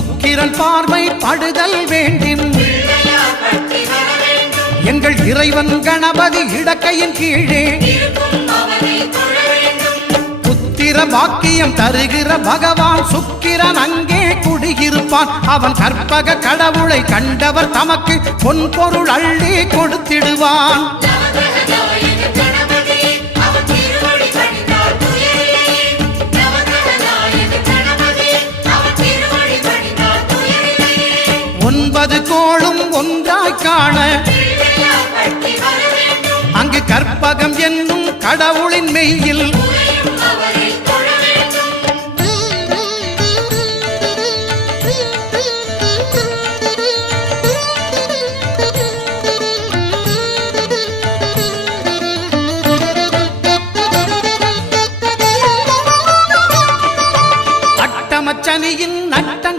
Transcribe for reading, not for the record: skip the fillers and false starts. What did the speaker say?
சுக்கிரன் பார்வை படுதல் வேண்டின் எங்கள் இறைவன் கணபதி இடக்கையின் கீழே புத்திர பாக்கியம் தருகிற பகவான் சுக்கிரன் அங்கே குடியிருப்பான். அவன் கற்பக கடவுளை கண்டவர் தமக்கு பொன் பொருள் அள்ளி கொடுத்திடுவான். ஒன்பது கோளும் ஒன்றாய் காண அங்கு கற்பகம் என்னும் கடவுளின் மெய்யில்